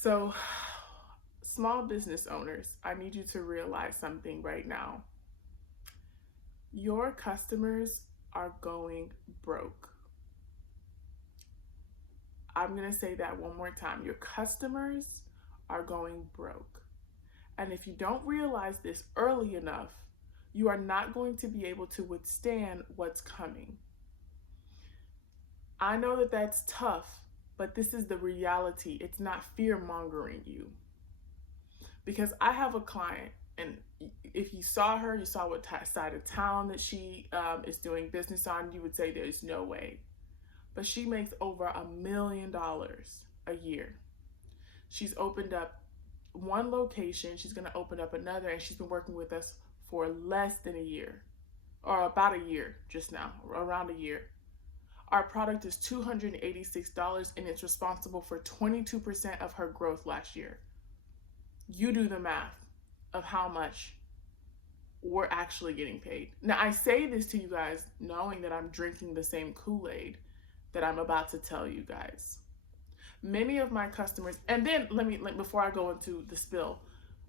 So, small business owners, I need you to realize something right now. Your customers are going broke. I'm going to say that one more time. Your customers are going broke. And if you don't realize this early enough, you are not going to be able to withstand what's coming. I know that that's tough, but this is the reality. It's not fear mongering you. Because I have a client, and if you saw her, you saw what side of town that she is doing business on, you would say there's no way. But she makes over $1 million a year. She's opened up one location, she's going to open up another, and she's been working with us for less than a year, or about a year just now, around a year. Our product is $286 and it's responsible for 22% of her growth last year. You do the math of how much we're actually getting paid. Now, I say this to you guys knowing that I'm drinking the same Kool-Aid that I'm about to tell you guys. Many of my customers, and then before I go into the spill,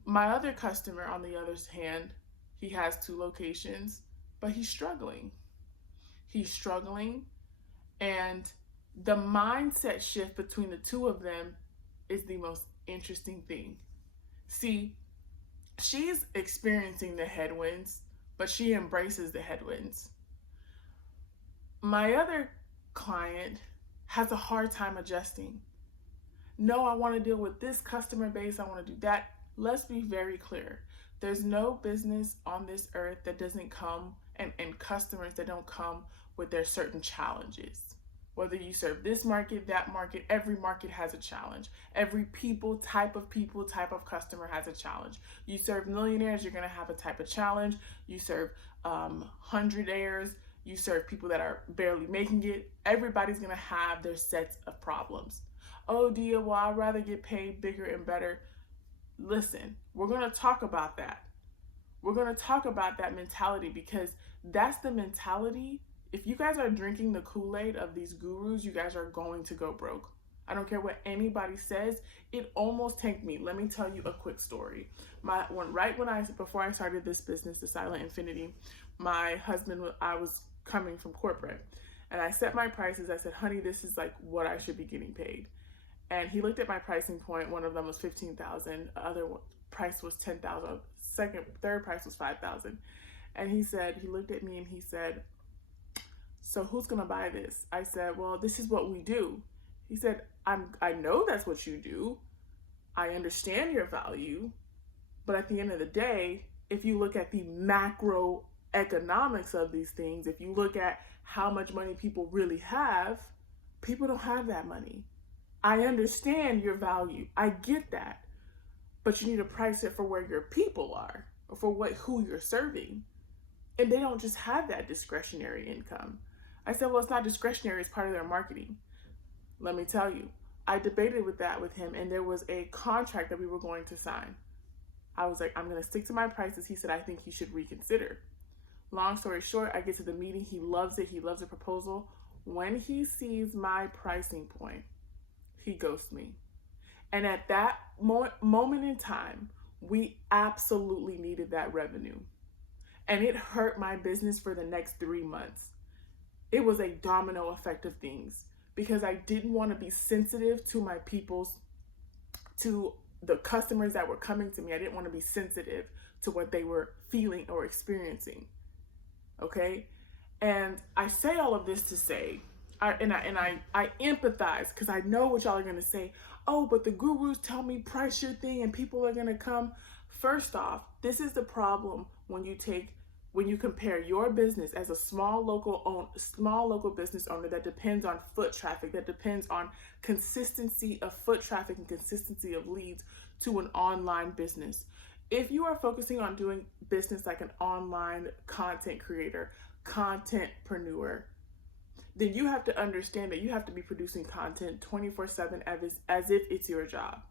my other customer, on the other hand, he has 2 locations, but he's struggling. He's struggling, and the mindset shift between the two of them is the most interesting thing. See, she's experiencing the headwinds, but she embraces the headwinds. My other client has a hard time adjusting. No, I want to deal with this customer base, I want to do that. Let's be very clear. There's no business on this earth that doesn't come and customers that don't come with their certain challenges. Whether you serve this market, that market, every market has a challenge. Every type of customer has a challenge. You serve millionaires, you're going to have a type of challenge. You serve hundredaires, you serve people that are barely making it. Everybody's going to have their sets of problems. Oh, Dia, well, I'd rather get paid bigger and better. Listen, we're going to talk about that. We're going to talk about that mentality because that's the mentality. If you guys are drinking the Kool-Aid of these gurus, you guys are going to go broke. I don't care what anybody says. It almost tanked me. Let me tell you a quick story. Before I started this business, the Silent Infinity, my husband, I was coming from corporate, and I set my prices. I said, honey, this is like what I should be getting paid. And he looked at my pricing point. One of them was $15,000. The other price was $10,000. Third price was $5,000. And he looked at me and he said, so who's going to buy this? I said, well, this is what we do. He said, I know that's what you do. I understand your value. But at the end of the day, if you look at the macroeconomics of these things, if you look at how much money people really have, people don't have that money. I understand your value. I get that. But you need to price it for where your people are or for who you're serving. And they don't just have that discretionary income. I said, well, it's not discretionary, it's part of their marketing. Let me tell you, I debated with him, and there was a contract that we were going to sign. I was like, I'm going to stick to my prices. He said, I think he should reconsider. Long story short, I get to the meeting. He loves it. He loves the proposal. When he sees my pricing point, he ghosts me. And at that moment in time, we absolutely needed that revenue. And it hurt my business for the next 3 months. It was a domino effect of things because I didn't want to be sensitive to to the customers that were coming to me. I didn't want to be sensitive to what they were feeling or experiencing. Okay? And I say all of this to say, I empathize because I know what y'all are going to say. Oh, but the gurus tell me price your thing and people are going to come. First off, this is the problem when you compare your business as a small local business owner that depends on foot traffic, that depends on consistency of foot traffic and consistency of leads, to an online business. If you are focusing on doing business like an online content creator, contentpreneur, then you have to understand that you have to be producing content 24/7 as if it's your job.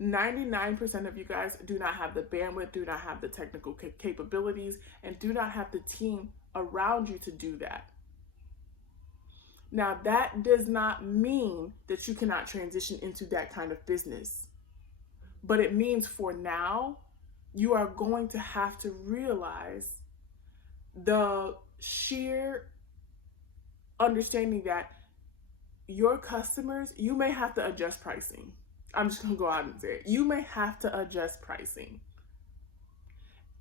99% of you guys do not have the bandwidth, do not have the technical capabilities, and do not have the team around you to do that. Now, that does not mean that you cannot transition into that kind of business. But it means for now, you are going to have to realize the sheer understanding that your customers, you may have to adjust pricing. I'm just going to go out and say it. You may have to adjust pricing.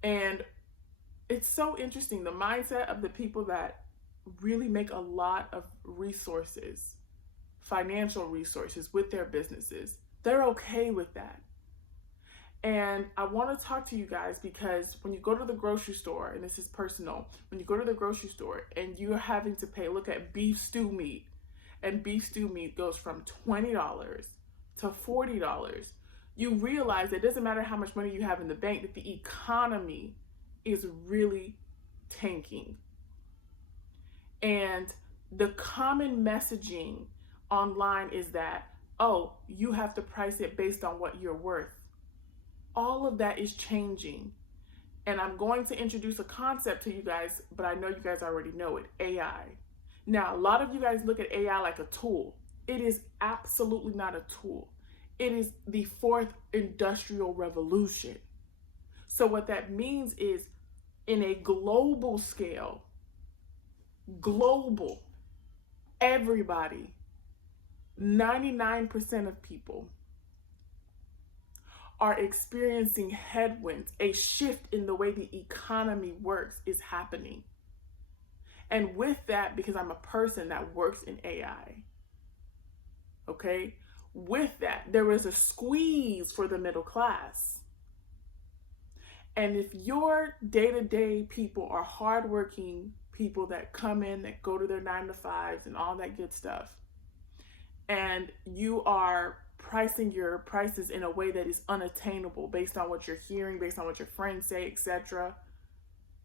And it's so interesting, the mindset of the people that really make a lot of resources, financial resources with their businesses. They're okay with that. And I want to talk to you guys because when you go to the grocery store, and this is personal, when you go to the grocery store and you're having to pay, look at beef stew meat, and beef stew meat goes from $20 to $40, you realize it doesn't matter how much money you have in the bank, that the economy is really tanking. And the common messaging online is that, oh, you have to price it based on what you're worth. All of that is changing. And I'm going to introduce a concept to you guys, but I know you guys already know it, AI. Now, a lot of you guys look at AI like a tool. It is absolutely not a tool. It is the fourth industrial revolution. So what that means is, in a global scale, global, everybody, 99% of people are experiencing headwinds. A shift in the way the economy works is happening. And with that, because I'm a person that works in AI, okay, with that, there is a squeeze for the middle class. And if your day-to-day people are hardworking people that come in, that go to their 9 to 5s and all that good stuff, and you are pricing your prices in a way that is unattainable based on what you're hearing, based on what your friends say, etc.,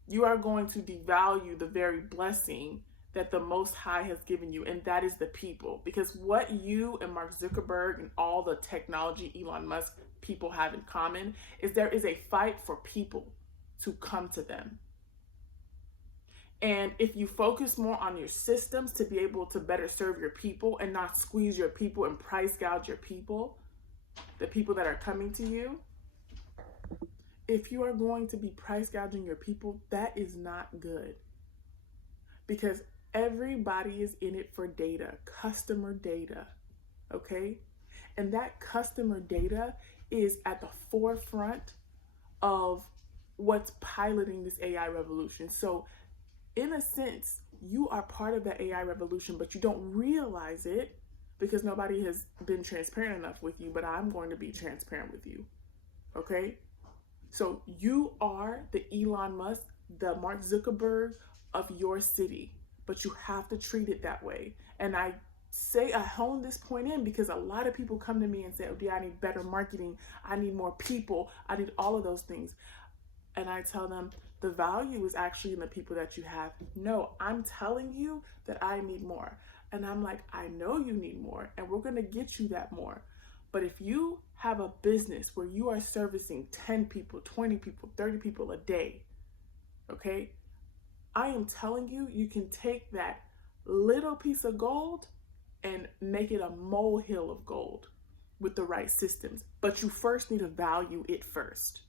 you are going to devalue the very blessing that the Most High has given you, and that is the people. Because what you and Mark Zuckerberg and all the technology Elon Musk people have in common is there is a fight for people to come to them. And if you focus more on your systems to be able to better serve your people and not squeeze your people and price gouge your people, the people that are coming to you, if you are going to be price gouging your people, that is not good. Because everybody is in it for data, customer data, okay? And that customer data is at the forefront of what's piloting this AI revolution. So in a sense, you are part of the AI revolution, but you don't realize it because nobody has been transparent enough with you, but I'm going to be transparent with you, okay? So you are the Elon Musk, the Mark Zuckerberg of your city, but you have to treat it that way. And I hone this point in because a lot of people come to me and say, oh, yeah, I need better marketing. I need more people. I need all of those things. And I tell them, the value is actually in the people that you have. No, I'm telling you that I need more. And I'm like, I know you need more, and we're going to get you that more. But if you have a business where you are servicing 10 people, 20 people, 30 people a day, okay, I am telling you, you can take that little piece of gold and make it a molehill of gold with the right systems. But you first need to value it first.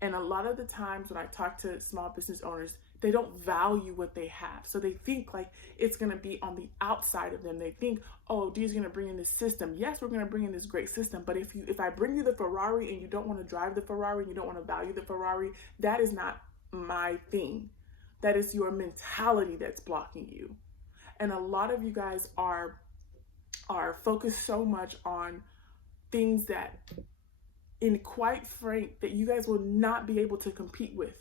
And a lot of the times when I talk to small business owners, they don't value what they have. So they think like it's going to be on the outside of them. They think, oh, Dee's going to bring in this system. Yes, we're going to bring in this great system. But if I bring you the Ferrari and you don't want to drive the Ferrari, you don't want to value the Ferrari, that is not my thing. That is your mentality that's blocking you. And a lot of you guys are focused so much on things that, in quite frank, that you guys will not be able to compete with,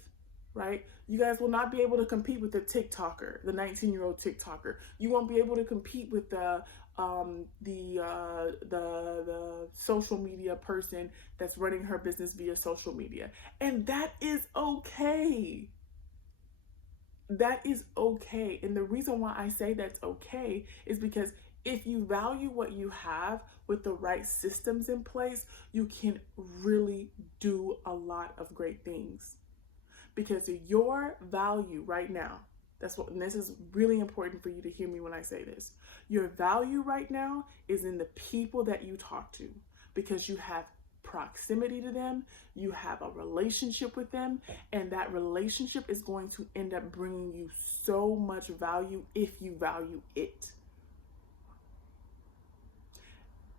right? You guys will not be able to compete with the TikToker, the 19-year-old TikToker. You won't be able to compete with the social media person that's running her business via social media. And that is okay. That is okay. And the reason why I say that's okay is because if you value what you have with the right systems in place, you can really do a lot of great things. Because your value right now, and this is really important for you to hear me when I say this. Your value right now is in the people that you talk to, because you have proximity to them, you have a relationship with them, and that relationship is going to end up bringing you so much value if you value it.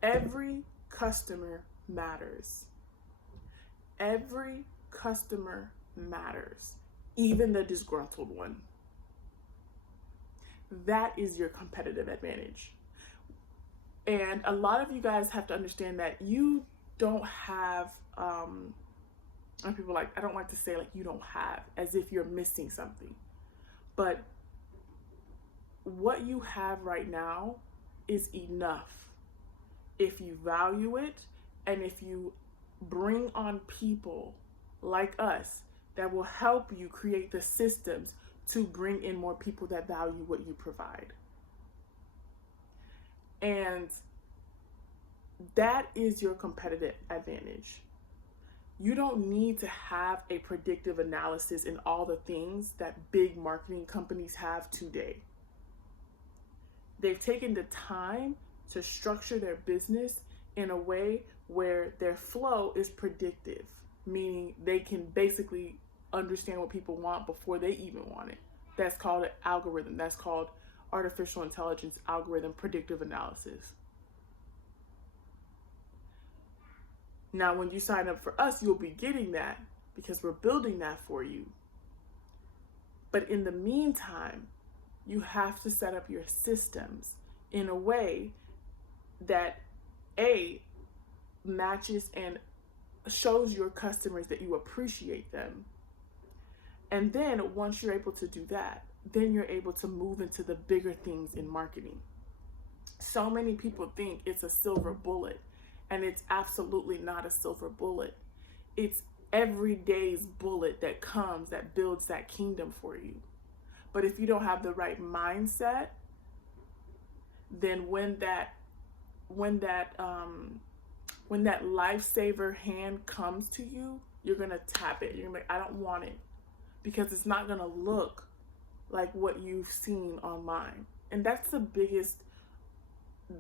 Every customer matters. Every customer matters, even the disgruntled one. That is your competitive advantage. And a lot of you guys have to understand that you don't have, and people I don't like to say you don't have, as if you're missing something. But what you have right now is enough if you value it, and if you bring on people like us that will help you create the systems to bring in more people that value what you provide. And that is your competitive advantage. You don't need to have a predictive analysis in all the things that big marketing companies have today. They've taken the time to structure their business in a way where their flow is predictive, meaning they can basically understand what people want before they even want it. That's called an algorithm. That's called artificial intelligence algorithm predictive analysis. Now, when you sign up for us, you'll be getting that because we're building that for you. But in the meantime, you have to set up your systems in a way that matches and shows your customers that you appreciate them. And then once you're able to do that, then you're able to move into the bigger things in marketing. So many people think it's a silver bullet, and it's absolutely not a silver bullet. It's every day's bullet that comes that builds that kingdom for you. But if you don't have the right mindset, then when that lifesaver hand comes to you, you're gonna tap it. You're gonna be like, I don't want it, because it's not gonna look like what you've seen online. And that's the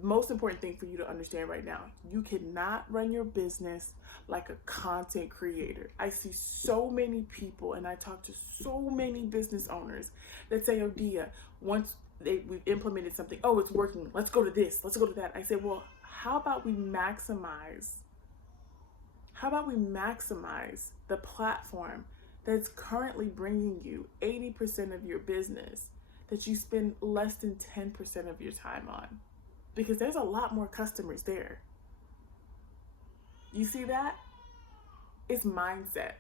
most important thing for you to understand right now. You cannot run your business like a content creator. I see so many people, and I talk to so many business owners that say, oh, Dia, once we've implemented something, oh, it's working, let's go to this, let's go to that. I say, well, how about we maximize the platform that's currently bringing you 80% of your business that you spend less than 10% of your time on? Because there's a lot more customers there. You see that? It's mindset.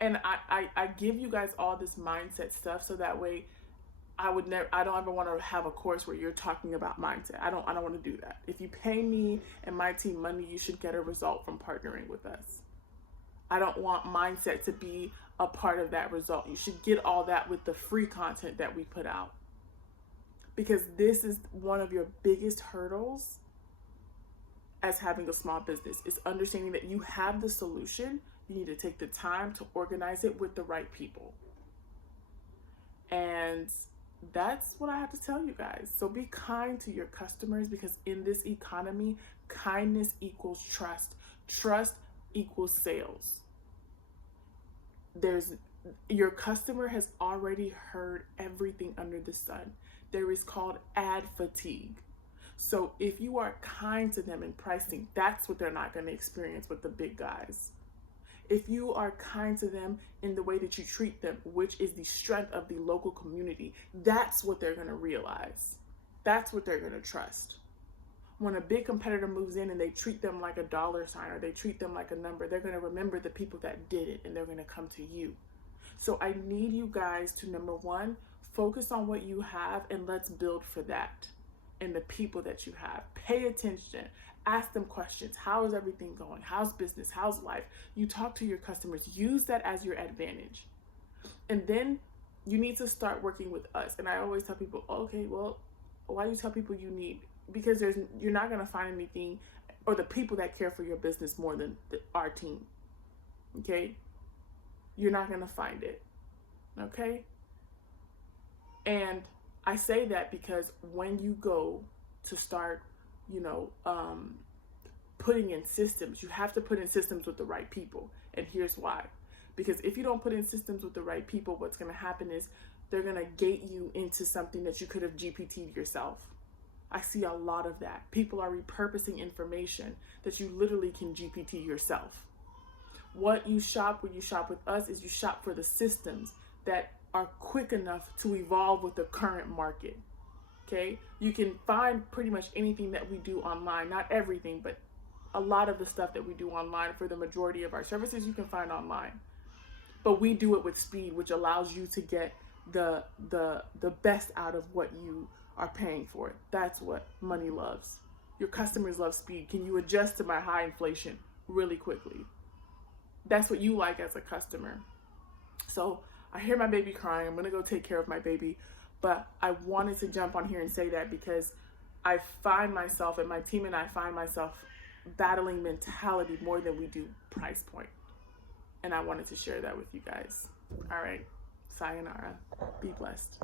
And I give you guys all this mindset stuff so that way I don't ever want to have a course where you're talking about mindset. I don't want to do that. If you pay me and my team money, you should get a result from partnering with us. I don't want mindset to be a part of that result. You should get all that with the free content that we put out. Because this is one of your biggest hurdles as having a small business, is understanding that you have the solution. You need to take the time to organize it with the right people. And that's what I have to tell you guys. So be kind to your customers, because in this economy, kindness equals trust. Trust equals sales. Your customer has already heard everything under the sun. There is called ad fatigue. So if you are kind to them in pricing, that's what they're not going to experience with the big guys. If you are kind to them in the way that you treat them, which is the strength of the local community, that's what they're going to realize. That's what they're going to trust. When a big competitor moves in and they treat them like a dollar sign, or they treat them like a number, they're going to remember the people that did it, and they're going to come to you. So I need you guys to, number one, focus on what you have, and let's build for that and the people that you have. Pay attention. Ask them questions. How is everything going? How's business? How's life? You talk to your customers. Use that as your advantage. And then you need to start working with us. And I always tell people, okay, well, why do you tell people you need? Because you're not going to find anything or the people that care for your business more than our team. Okay? You're not going to find it. Okay? And I say that because when you go to start, putting in systems. You have to put in systems with the right people. And here's why. Because if you don't put in systems with the right people, what's going to happen is they're going to gate you into something that you could have GPT'd yourself. I see a lot of that. People are repurposing information that you literally can GPT yourself. What you shop when you shop with us is you shop for the systems that are quick enough to evolve with the current market. Okay? You can find pretty much anything that we do online, not everything, but a lot of the stuff that we do online for the majority of our services you can find online. But we do it with speed, which allows you to get the best out of what you are paying for it. That's what money loves. Your customers love speed. Can you adjust to my high inflation really quickly? That's what you like as a customer. So I hear my baby crying. I'm gonna go take care of my baby. But I wanted to jump on here and say that because I find myself, and my team and I find myself battling mentality more than we do price point. And I wanted to share that with you guys. All right. Sayonara. Be blessed.